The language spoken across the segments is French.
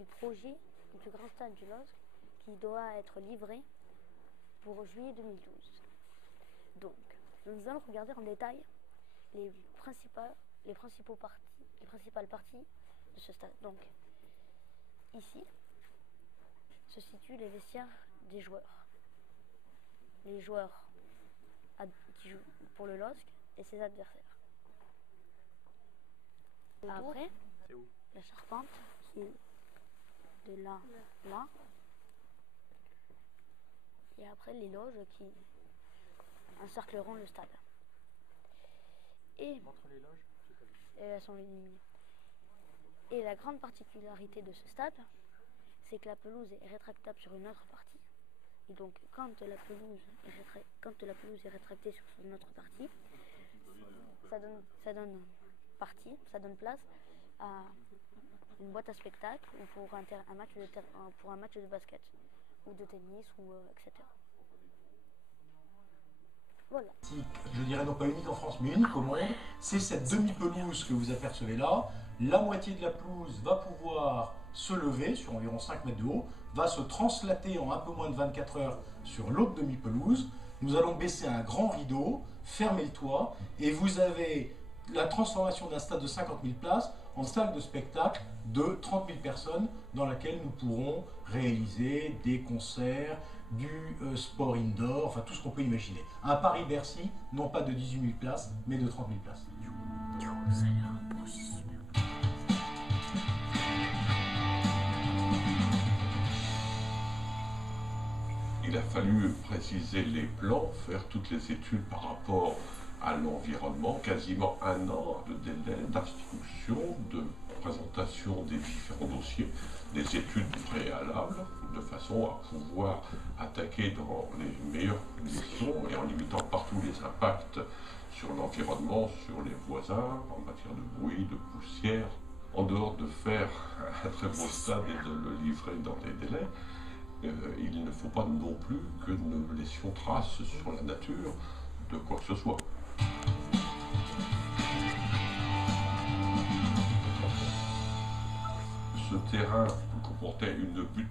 du projet du plus grand stade du LOSC qui doit être livré pour juillet 2012. Donc, nous allons regarder en détail les principales parties de ce stade. Donc, ici se situent les vestiaires des joueurs. Les joueurs qui jouent pour le LOSC et ses adversaires. Après, la charpente qui est de là, là. Et après les loges qui encercleront le stade. Et entre les loges, elles sont lignées. Et la grande particularité de ce stade, c'est que la pelouse est rétractable sur une autre partie. Et donc, quand la pelouse est rétractée sur une autre partie, ça donne place à une boîte à spectacle ou pour un match de basket ou de tennis ou etc. Voilà. Je dirais non pas unique en France mais unique au monde, c'est cette demi-pelouse que vous apercevez là. La moitié de la pelouse va pouvoir se lever sur environ 5 mètres de haut, va se translater en un peu moins de 24 heures sur l'autre demi-pelouse. Nous allons baisser un grand rideau, fermer le toit et vous avez la transformation d'un stade de 50 000 places en salle de spectacle de 30 000 personnes dans laquelle nous pourrons réaliser des concerts, du sport indoor, enfin tout ce qu'on peut imaginer. Un Paris-Bercy, non pas de 18 000 places, mais de 30 000 places. Ça a l'air super. Il a fallu préciser les plans, faire toutes les études par rapport à l'environnement, quasiment un an de délai d'instruction, de présentation des différents dossiers, des études préalables, de façon à pouvoir attaquer dans les meilleures conditions et en limitant partout les impacts sur l'environnement, sur les voisins, en matière de bruit, de poussière. En dehors de faire un très beau stade et de le livrer dans des délais, il ne faut pas non plus que nous laissions trace sur la nature de quoi que ce soit. Ce terrain comportait une butte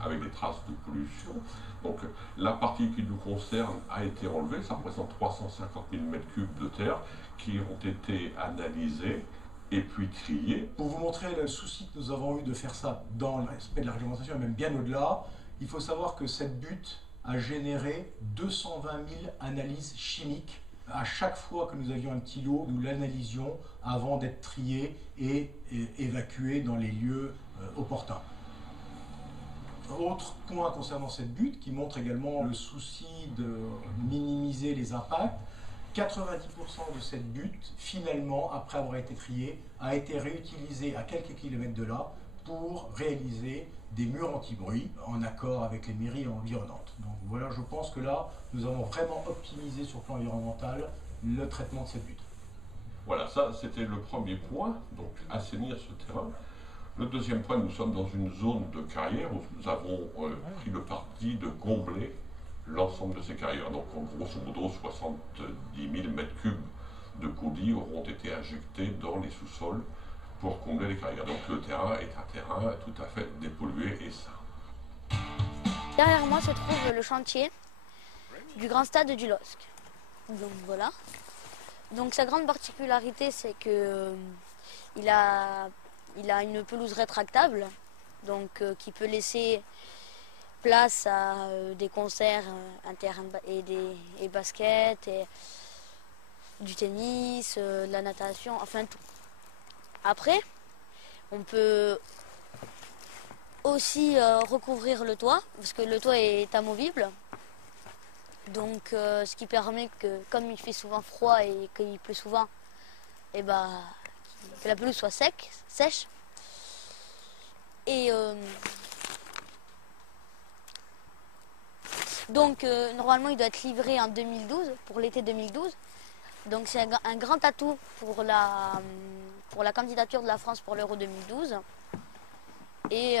avec des traces de pollution. Donc la partie qui nous concerne a été enlevée, ça représente 350 000 m3 de terre qui ont été analysés et puis triés. Pour vous montrer le souci que nous avons eu de faire ça dans le respect de la réglementation et même bien au-delà, il faut savoir que cette butte a généré 220 000 analyses chimiques. À chaque fois que nous avions un petit lot, nous l'analysions avant d'être trié et évacué dans les lieux opportuns. Autre point concernant cette butte qui montre également le souci de minimiser les impacts, 90% de cette butte, finalement, après avoir été triée, a été réutilisée à quelques kilomètres de là pour réaliser des murs anti-bruit en accord avec les mairies environnantes. Donc voilà, je pense que là, nous avons vraiment optimisé sur le plan environnemental le traitement de cette butte. Voilà, ça c'était le premier point, donc assainir ce terrain. Le deuxième point, nous sommes dans une zone de carrière où nous avons pris le parti de combler l'ensemble de ces carrières. Donc en grosso modo, 70 000 m3 de coulis auront été injectés dans les sous-sols pour combler les carrières. Donc le terrain est un terrain tout à fait dépollué et sain. Derrière moi se trouve le chantier du grand stade du LOSC. Donc voilà. Donc sa grande particularité, c'est que il a une pelouse rétractable, donc qui peut laisser place à des concerts, un terrain et basket, et du tennis, de la natation, enfin tout. Après, on peut aussi recouvrir le toit, parce que le toit est amovible. Donc ce qui permet que, comme il fait souvent froid et qu'il pleut souvent, et que la pelouse soit sèche. Et donc normalement il doit être livré en 2012, pour l'été 2012. Donc c'est un grand atout pour la candidature de la France pour l'Euro 2012. Et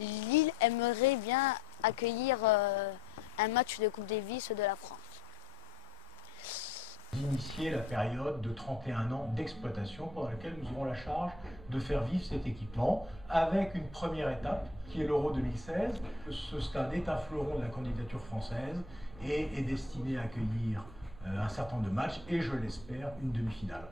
Lille aimerait bien accueillir un match de Coupe Davis de la France. D'initier la période de 31 ans d'exploitation pendant laquelle nous aurons la charge de faire vivre cet équipement avec une première étape qui est l'Euro 2016. Ce stade est un fleuron de la candidature française et est destiné à accueillir un certain nombre de matchs et je l'espère une demi-finale.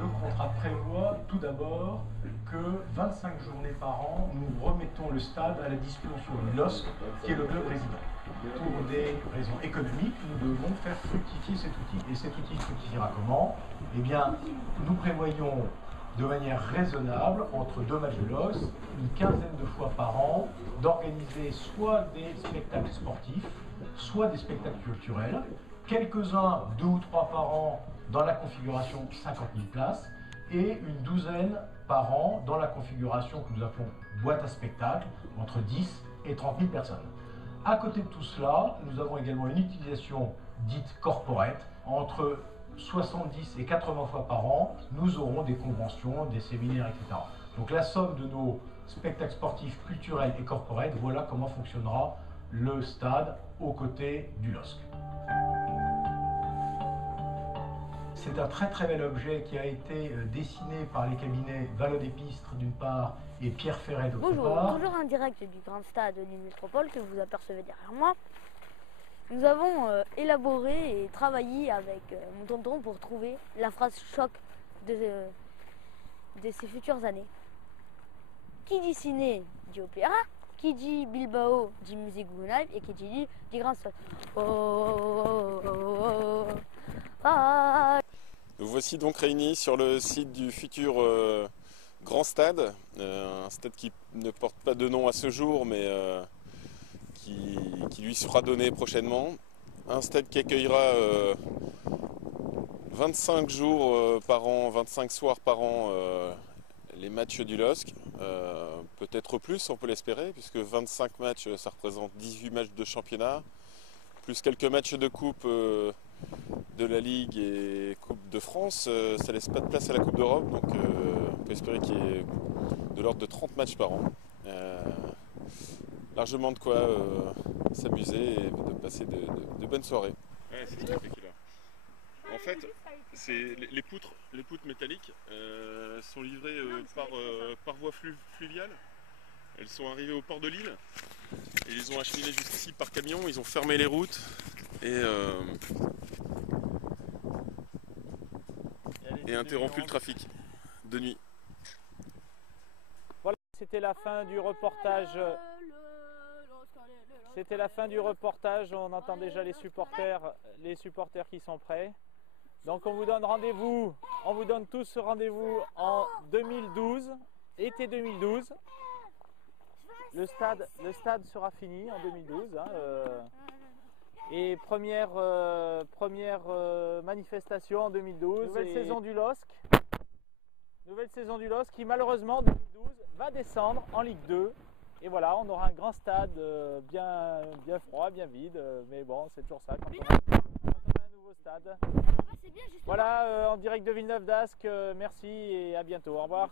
Le contrat prévoit tout d'abord que 25 journées par an, nous remettons le stade à la disposition du LOSC, qui est le club résident. Pour des raisons économiques, nous devons faire fructifier cet outil. Et cet outil fructifiera comment? Eh bien, nous prévoyons de manière raisonnable, entre deux matchs de LOSC, une quinzaine de fois par an, d'organiser soit des spectacles sportifs, soit des spectacles culturels, quelques-uns, 2 ou 3 par an, dans la configuration 50 000 places, et une douzaine par an dans la configuration que nous appelons boîte à spectacle, entre 10 et 30 000 personnes. À côté de tout cela, nous avons également une utilisation dite corporate. Entre 70 et 80 fois par an, nous aurons des conventions, des séminaires, etc. Donc la somme de nos spectacles sportifs, culturels et corporate, voilà comment fonctionnera le stade aux côtés du LOSC. C'est un très bel objet qui a été dessiné par les cabinets Vallon d'Épistre d'une part et Pierre Ferret d'autre part. Bonjour, toujours en direct du grand stade du Métropole que vous apercevez derrière moi. Nous avons élaboré et travaillé avec mon tonton pour trouver la phrase choc de ces futures années. Qui dit ciné dit opéra, qui dit Bilbao dit musique Guggenheim et qui dit grand stade. Oh, oh, oh, oh, oh. Ah. Nous voici donc réunis sur le site du futur grand stade, un stade qui ne porte pas de nom à ce jour, mais qui lui sera donné prochainement. Un stade qui accueillera 25 jours par an, 25 soirs par an les matchs du LOSC, peut-être plus, on peut l'espérer, puisque 25 matchs, ça représente 18 matchs de championnat, plus quelques matchs de coupe de la Ligue et Coupe de France, ça laisse pas de place à la Coupe d'Europe, donc on peut espérer qu'il y ait de l'ordre de 30 matchs par an. Largement de quoi s'amuser et de passer de bonnes soirées. Ouais, c'est spectaculaire. En fait, les poutres métalliques sont livrées par voie fluviale. Elles sont arrivées au port de Lille et ils les ont acheminées jusqu'ici par camion. Ils ont fermé les routes et interrompu le trafic de nuit. Voilà, c'était la fin du reportage. C'était la fin du reportage. On entend déjà les supporters qui sont prêts. Donc on vous donne rendez-vous, on vous donne tous rendez-vous en 2012, été 2012. Le stade sera fini en 2012. Hein, et première manifestation en 2012. Nouvelle saison du LOSC. Nouvelle saison du LOSC qui malheureusement en 2012 va descendre en Ligue 2. Et voilà, on aura un grand stade bien froid, bien vide. Mais bon, c'est toujours ça quand on a un nouveau stade. Voilà, en direct de Villeneuve d'Ascq, merci et à bientôt. Au revoir.